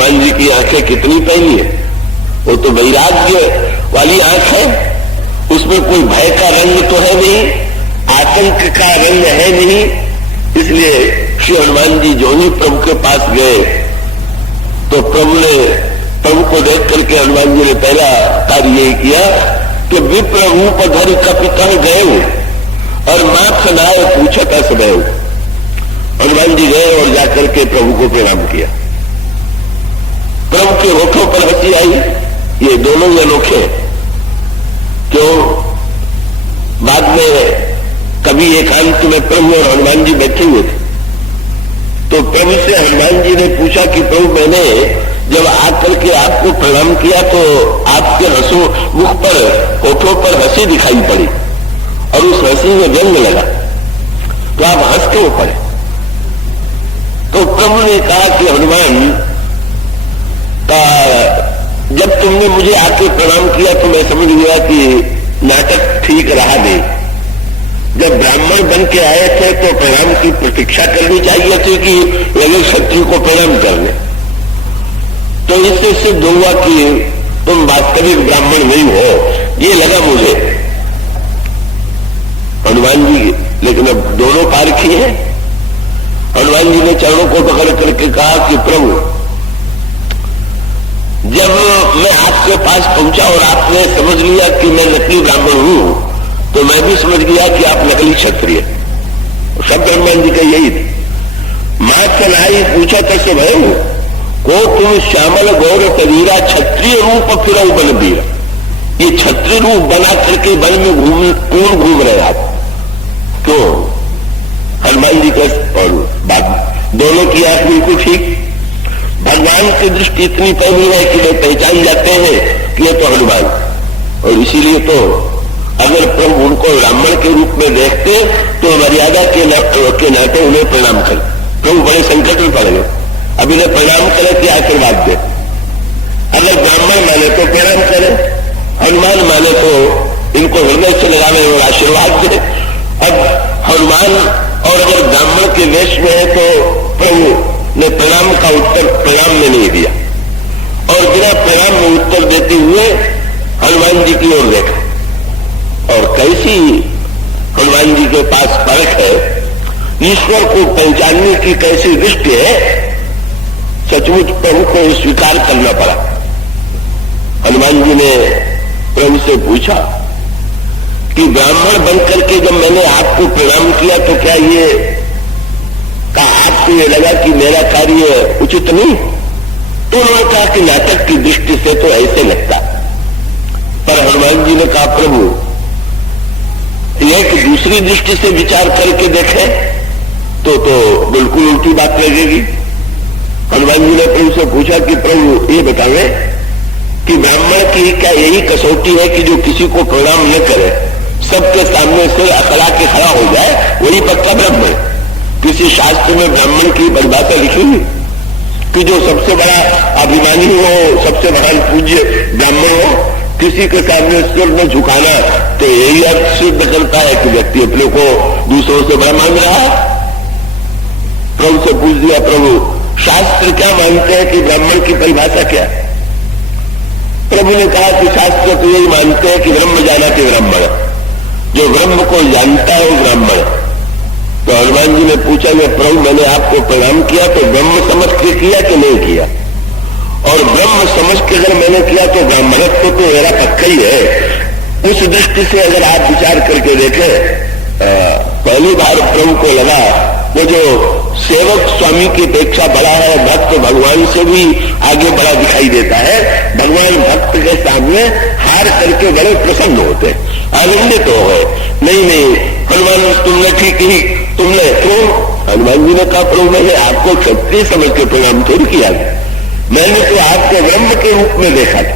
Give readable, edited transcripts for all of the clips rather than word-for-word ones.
हनुमान जी की आंखें कितनी पहली है, वो तो वैराग्य वाली आंख है, उसमें कोई भय का रंग तो है नहीं, आतंक का रंग है नहीं। इसलिए श्री हनुमान जी जो ही प्रभु के पास गए तो प्रभु को देख करके हनुमान जी ने पहला कार्य यही किया कि विप्र रूप धरि कपितः गए और माथ नाय पूछत अस भयउ। हनुमान जी गए और जाकर के प्रभु को प्रणाम किया। प्रभु के होठों पर हंसी आई। ये दोनों ही अनोखे, क्यों? बाद में कभी एकांत में प्रभु और हनुमान जी बैठे हुए थे, तो प्रभु से हनुमान जी ने पूछा कि प्रभु, मैंने जब आकर के आपको प्रणाम किया तो आपके मुख पर, होठों पर हंसी दिखाई पड़ी और उस हंसी में व्यंग लगा, तो आप हंस क्यों पड़े? तो प्रभु ने कहा कि हनुमान, जब तुमने मुझे आके प्रणाम किया तो मैं समझ गया कि नाटक ठीक रहा नहीं। जब ब्राह्मण बन के आए थे तो प्रणाम की प्रतीक्षा करनी चाहिए थी कि लगे क्षत्रिय को प्रणाम करने। तो इससे सिद्ध हुआ कि तुम वास्तविक ब्राह्मण नहीं हो, ये लगा मुझे। हनुमान जी लेकिन अब दोनों पारखी हैं। हनुमान जी ने चरणों को पकड़ करके कहा कि प्रभु, जब मैं आपके पास पहुंचा और आपने समझ लिया कि मैं नकली ब्राह्मण हूं, तो मैं भी समझ गया कि आप नकली क्षत्रिय। शब्द हनुमान जी का यही थे। माथ नाई पूछा कैसे भयउ को तुम श्यामल गौर शरीरा क्षत्रिय रूप फिर बन दीरा। ये क्षत्रिय रूप बना करके वन में कौन घूम रहे आप? क्यों? हनुमान जी का और बात दोनों की आंख बिल्कुल ठीक। भगवान की दृष्टि इतनी पहली है कि वे पहचान जाते हैं कि ये तो हनुमान। और इसीलिए तो अगर प्रभु उनको ब्राह्मण के रूप में देखते तो मर्यादा के नाते उन्हें प्रणाम कर। प्रभु बड़े संकट में पड़ गए, अब इन्हें प्रणाम करे कि आशीर्वाद दे। अगर ब्राह्मण माने तो प्रणाम करे, हनुमान माने तो इनको हृदय से लगावे और आशीर्वाद दे। अब हनुमान और अगर ब्राह्मण के वेश में है तो प्रभु ने प्रणाम का उत्तर प्रणाम में नहीं दिया और बिना प्रणाम में उत्तर देते हुए हनुमान जी की ओर देखा। और कैसी हनुमान जी के पास परख है, ईश्वर को पहचानने की कैसी दृष्टि है, सचमुच प्रभु को स्वीकार करना पड़ा। हनुमान जी ने प्रभु से पूछा कि ब्राह्मण बनकर के जब मैंने आपको प्रणाम किया तो क्या ये आपको ये लगा कि मेरा कार्य उचित नहीं? तो उन्होंने कहा कि नाटक की दृष्टि से तो ऐसे लगता। पर हनुमान जी ने कहा प्रभु, एक दूसरी दृष्टि से विचार करके देखे तो बिल्कुल उल्टी बात लगेगी। हनुमान जी ने प्रभु से पूछा कि प्रभु ये बतावे कि ब्राह्मण की क्या यही कसौटी है कि जो किसी को प्रणाम न करे, सबके सामने सिर अकड़ा के खड़ा हो जाए, वही पक्का ब्राह्मण है? किसी शास्त्र में ब्राह्मण की परिभाषा लिखी हुई कि जो सबसे बड़ा अभिमानी हो, सबसे बड़ा पूज्य ब्राह्मण हो, किसी के सामने सिर न झुकाना, तो यही अर्थ सिद्ध करता है कि व्यक्ति अपने को दूसरों से बड़ा मान रहा है। प्रभु से पूछ दिया, प्रभु शास्त्र क्या मानते हैं कि ब्राह्मण की परिभाषा क्या है? प्रभु ने कहा कि शास्त्र तो यही मानते हैं कि ब्रह्म जाना के ब्राह्मण, जो ब्रह्म को जानता है वो ब्राह्मण। तो हनुमान जी ने पूछा कि प्रभु मैंने आपको प्रणाम किया तो ब्रह्म समझ के किया कि नहीं किया? और ब्रह्म समझ के अगर मैंने किया तो ब्राह्मणत्व तो मेरा पक्का ही है। उस दृष्टि से अगर आप विचार करके देखें, पहली बार प्रभु को लगा वो जो सेवक स्वामी की अपेक्षा बड़ा है, भक्त भगवान से भी आगे बड़ा दिखाई देता है। भगवान भक्त के सामने हार करके बड़े प्रसन्न होते, आनंदित हो गए। नहीं हनुमान तुमने ठीक ही, तुमने क्यों? हनुमान जी ने कहा प्रभु मैंने आपको क्षत्रिय समझ के प्रणाम थोड़ी किया, मैंने तो आपको ब्रह्म के रूप में देखा था।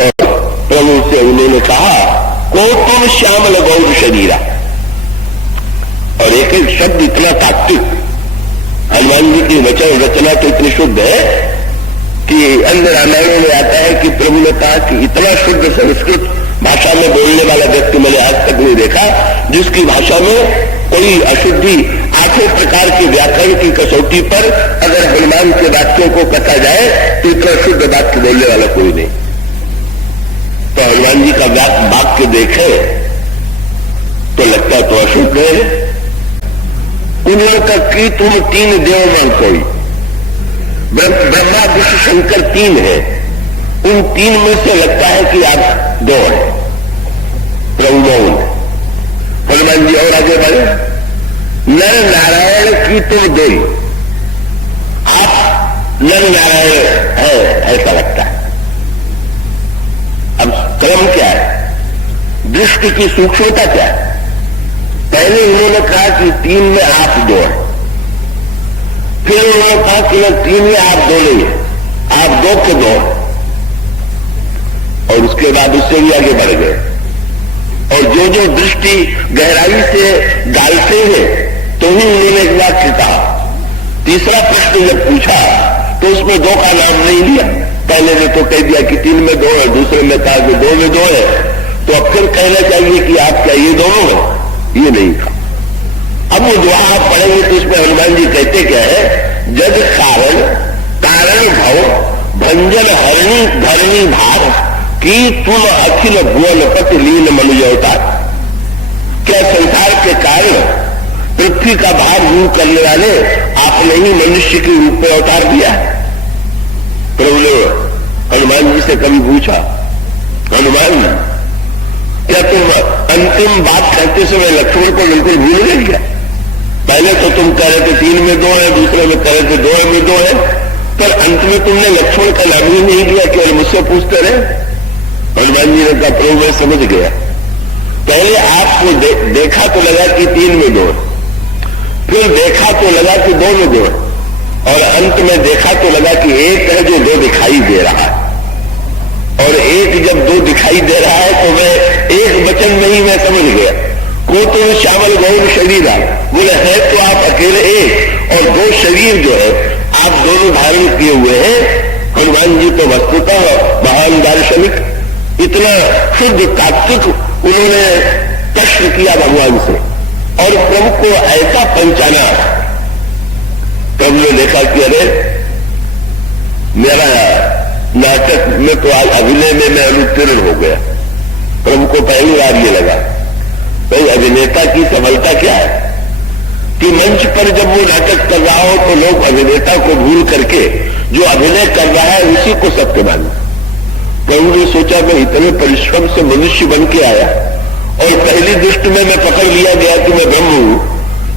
और प्रभु से उन्होंने कहा को तुम श्यामल गौर शरीरा, और एक एक शब्द इतना तात्विक, हनुमान जी की वचन रचना तो इतनी शुद्ध है कि अन्य रामायणों में आता है कि प्रभु ने कहा कि इतना शुद्ध संस्कृत भाषा में बोलने वाला व्यक्ति मैंने आज तक नहीं देखा, जिसकी भाषा में कोई अशुद्धि 8 प्रकार के व्याकरण की कसौटी पर अगर हनुमान के वाक्यों को कसा जाए तो शुद्ध वाक्य बोलने वाला कोई नहीं। तो हनुमान जी का वाक्य देखे तो लगता तो अशुद्ध है। उन्होंने कहा कि तुम 3 देव मानते हो, ब्रह्मा विष्णु शंकर 3 है, उन 3 में से लगता है कि आप 2 हैं। प्रभु मौन। हनुमान जी और आगे बढ़े, नर नारायण की तुम 2, आप नर नारायण है ऐसा लगता है। अब क्रम क्या है, दृष्टि की सूक्ष्मता क्या है। पहले उन्होंने कहा कि 3 में आप 2 हैं, फिर उन्होंने कहा कि 3 में आप 2 नहीं, आप 2 के 2 हैं, और उसके बाद उससे भी आगे बढ़ गए। और जो जो दृष्टि गहराई से डालते हैं तो ही उन्होंने एक वाक्य कहा। तीसरा प्रश्न जब पूछा तो उसमें 2 का नाम नहीं लिया। पहले ने तो कह दिया कि 3 में 2 है, दूसरे में कहा कि 2 में 2 है, तो अब फिर कहना चाहिए कि आप क्या ये दोनों हैं, ये नहीं था। अब वो दुआ आप पढ़ेंगे तो इसमें हनुमान जी कहते क्या है, जग कारण कारण भव भंजन हरणी धरणी भार की तुम अखिल भुवन पति लीन मनुज अवतार। क्या संसार के कारण पृथ्वी का भार दूर करने वाले आपने ही मनुष्य के रूप में अवतार दिया। प्रभु ने हनुमान जी से कभी पूछा, हनुमान क्या तुम अंतिम बात कहते समय लक्ष्मण को बिल्कुल भूल गए क्या? पहले तो तुम कह रहे थे 3 में 2 है, दूसरे में कह रहे थे 2 में 2 है, पर अंत में तुमने लक्ष्मण का नाम ही नहीं दिया, केवल मुझसे पूछते रहे। हनुमान जी ने कहा, प्रभु मैं समझ गया, पहले आपको देखा तो लगा कि 3 में 2 है, फिर देखा तो लगा कि 2 में 2 है, और अंत में देखा तो लगा कि 1 है जो 2 दिखाई दे रहा है। और 1 जब 2 दिखाई दे रहा है तो मैं एक वचन में ही मैं समझ गया, को तो श्यामल गौर शरीर है, बोले है तो आप अकेले 1, और 2 शरीर जो है आप दोनों धारण किए हुए हैं। हनुमान जी तो वस्तुतः महान दार्शनिक, इतना शुद्ध तात्विक उन्होंने प्रश्न किया भगवान से, और प्रभु को ऐसा पहचाना। प्रभु ने देखा कि अरे मेरा नाटक में तो आज अभिनय में मैं अनुत्तीर्ण हो गया। प्रभु को पहली बार ये लगा, भाई अभिनेता की सफलता क्या है कि मंच पर जब वो नाटक कर रहा हो तो लोग अभिनेता को भूल करके जो अभिनय कर रहा है उसी को सत्य माने। प्रभु ने सोचा मैं इतने परिश्रम से मनुष्य बन के आया और पहली दृष्टि में मैं पकड़ लिया गया कि मैं ब्रह्म हूं,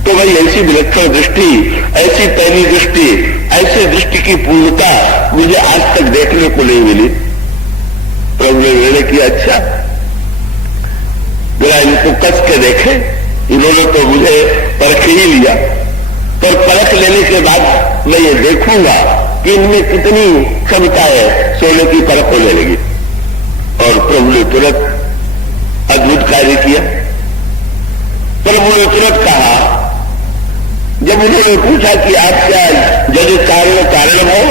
तो भाई ऐसी विलक्षण दृष्टि, ऐसी पहली दृष्टि, ऐसी दृष्टि की पूर्णता मुझे आज तक देखने को नहीं मिली। प्रभु ने निर्णय किया, अच्छा जरा इनको कस के देखे, इन्होंने तो मुझे परख ही लिया, पर परख लेने के बाद मैं ये देखूंगा कि इनमें कितनी क्षमता है, सोने की परख होने लगी। और प्रभु ने तुरंत अद्भुत कार्य किया। प्रभु ने तुरंत कहा, जब उन्होंने पूछा कि आप क्या जग कारण हो,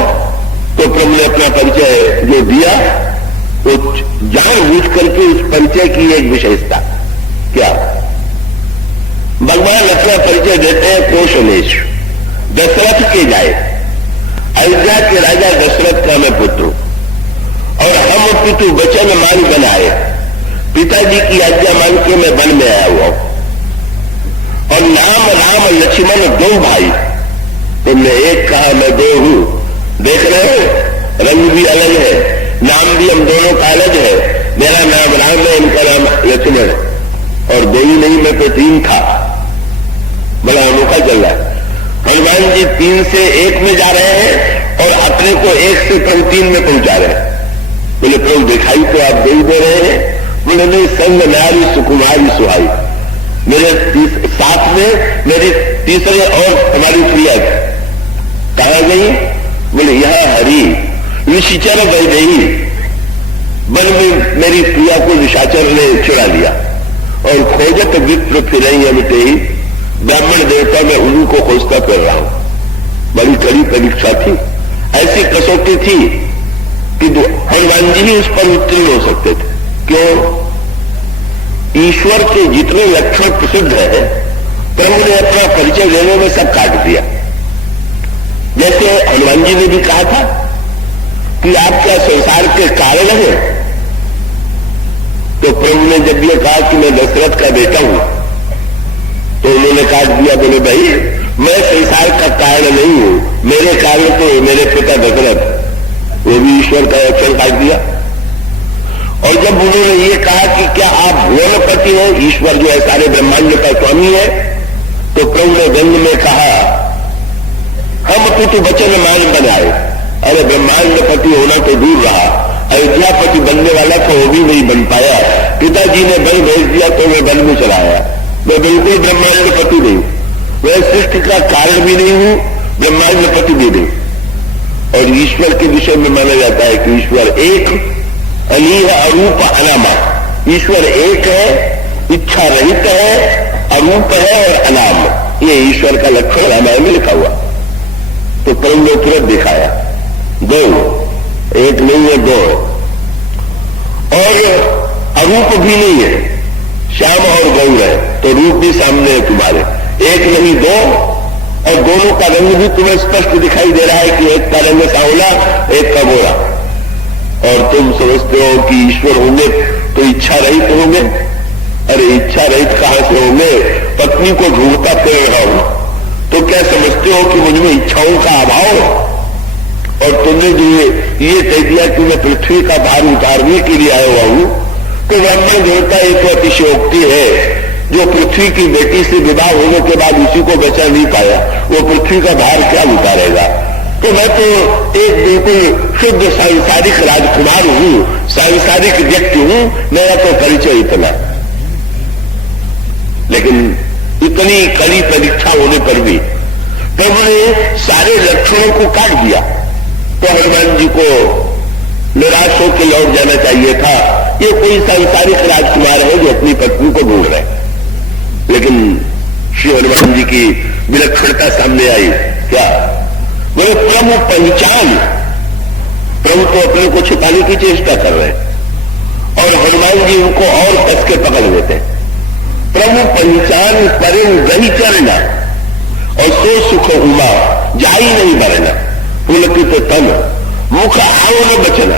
तो प्रभु ने अपना परिचय जो दिया वो जानबूझ करके उस परिचय की एक विशेषता क्या, भगवान अपना परिचय देते हैं कौशलेश, दशरथ के जाए, अयोध्या के राजा दशरथ का मैं पुत्र हूं, और हम पितु वचन मान बनाए, पिताजी की आज्ञा मान के मैं वन में आया हुआ हूं, और नाम राम लक्ष्मण 2 भाई, तुमने एक कहा मैं 2 हूं, देख रहे हो रंग भी अलग है, नाम भी हम दोनों का अलग है, मेरा नाम राम है, इनका नाम लक्ष्मण है, और 2 ही नहीं मैं तो 3 था। बड़ा अनोखा चल रहा है। हनुमान जी 3 से 1 में जा रहे हैं और अपने को 1 से प्रभु 3 में पहुंचा रहे हैं। बोले प्रभु दिखाई तो आप 2 ही दे रहे हैं। बोले नहीं, संग नारी सुकुमारी सुहाई, मेरे साथ में मेरी तीसरे और हमारी प्रिया कहा गई। बोले यहां हरी निशाचर बह गई, वन में मेरी प्रिया को निशाचर ने चुरा लिया, और खोजत विप्र फिर ही ब्राह्मण देवता में उन्हीं को खोजता फिर रहा हूं। बड़ी कड़ी परीक्षा थी, ऐसी कसौटी थी कि हनुमान जी ही उस पर उत्तीर्ण हो सकते थे। क्यों? ईश्वर के जितने लक्षण प्रसिद्ध है प्रभु ने अपना परिचय लेने में सब काट दिया। जैसे हनुमान जी ने भी कहा था कि आप क्या संसार के कारण हैं? तो प्रभु ने जब ये कहा कि मैं दशरथ का बेटा हूं, तो उन्होंने काट दिया, बोले भाई मैं संसार का कारण नहीं हूं, मेरे कारण तो मेरे पिता दशरथ, वो भी ईश्वर का अक्षर काट दिया। और जब उन्होंने ये कहा कि क्या आप भुवनपति हैं, ईश्वर जो है सारे ब्रह्मांड का स्वामी है, तो प्रभु ने व्यंग में कहा हम कुछ वचन मान बनाए। अरे ब्रह्मांडपति होना तो दूर रहा, अयोध्यापति बनने वाला तो वो भी नहीं बन पाया। पिताजी ने बल भेज दिया तो मैं बल में चलाया। मैं बिल्कुल ब्रह्मांडपति नहीं, मैं सृष्टि का कारण भी नहीं हूं, ब्रह्मांडपति भी नहीं। और ईश्वर के विषय में माना जाता है कि ईश्वर एक, अलीह अरूप अनामा। ईश्वर एक है, इच्छा रहित है, अरूप है और अनाम। ये ईश्वर का लक्षण रामायण में लिखा हुआ। तो प्रभु ने तुरंत दिखाया, दो, एक नहीं है, दो है। और अरूप भी नहीं है, श्याम और गौर है, तो रूप भी सामने है तुम्हारे। एक नहीं दो, और दोनों का रंग भी तुम्हें स्पष्ट दिखाई दे रहा है कि एक का रंग सांवला, एक का गोरा। और तुम समझते हो कि ईश्वर होंगे तो इच्छा रहित होंगे। अरे इच्छा रहित कहां से होंगे? पत्नी को ढूंढता फिर रहा हूं, तो क्या समझते हो कि मुझमें इच्छाओं का अभाव? और तुमने जो ये कह दिया कि मैं पृथ्वी का भार उतारने के लिए आया हुआ हूं, तो ब्राह्मण देवता एक अतिशयोक्ति है, जो पृथ्वी की बेटी से विवाह होने के बाद उसी को बचा नहीं पाया, वो पृथ्वी का भार क्या उतारेगा? तो मैं तो एक बिल्कुल शुद्ध सांसारिक राजकुमार हूं, सांसारिक व्यक्ति हूं, मेरा तो परिचय इतना। लेकिन इतनी कड़ी परीक्षा होने पर भी प्रभु ने सारे लक्षणों को काट दिया। तो हनुमान जी को निराश होकर लौट जाना चाहिए था। ये कोई सांसारिक राजकुमार है जो अपनी पत्नी को ढूंढ रहे। लेकिन श्री हनुमान जी की विलक्षणता सामने आई। क्या बोले? प्रभु पहचान। प्रभु तो अपने को छिपाने की चेष्टा कर रहे हैं और हनुमान जी उनको और कस के पकड़ लेते हैं। प्रभु पहचान करें गही चलना और सो सुख उमा जाई नहीं मरना, पुलकित तन मुख आओ न बचना।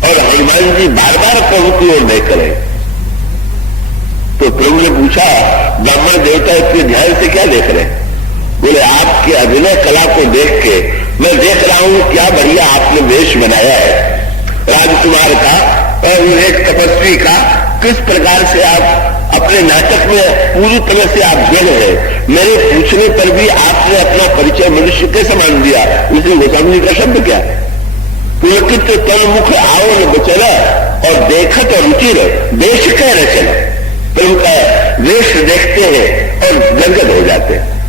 और हनुमान जी बार बार प्रभु की ओर देख रहे। तो प्रभु ने पूछा, ब्राह्मण देवता इतने ध्यान से क्या देख रहे? बोले आपके अभिनय कला को देख के मैं देख रहा हूं क्या बढ़िया आपने वेश बनाया है राजकुमार का और एक तपस्वी का। किस प्रकार से आप अपने नाटक में पूरी तरह से आप जड़ है। मेरे पूछने पर भी आपने अपना परिचय मनुष्य के समान दिया। इसलिए गोस्वामी का शब्द क्या है? पुलकित तन मुख आओ न बचना और देखत और रुचि रहे देश कह रचना। प्रभु का वेश देखते हैं और गदगद हो जाते हैं।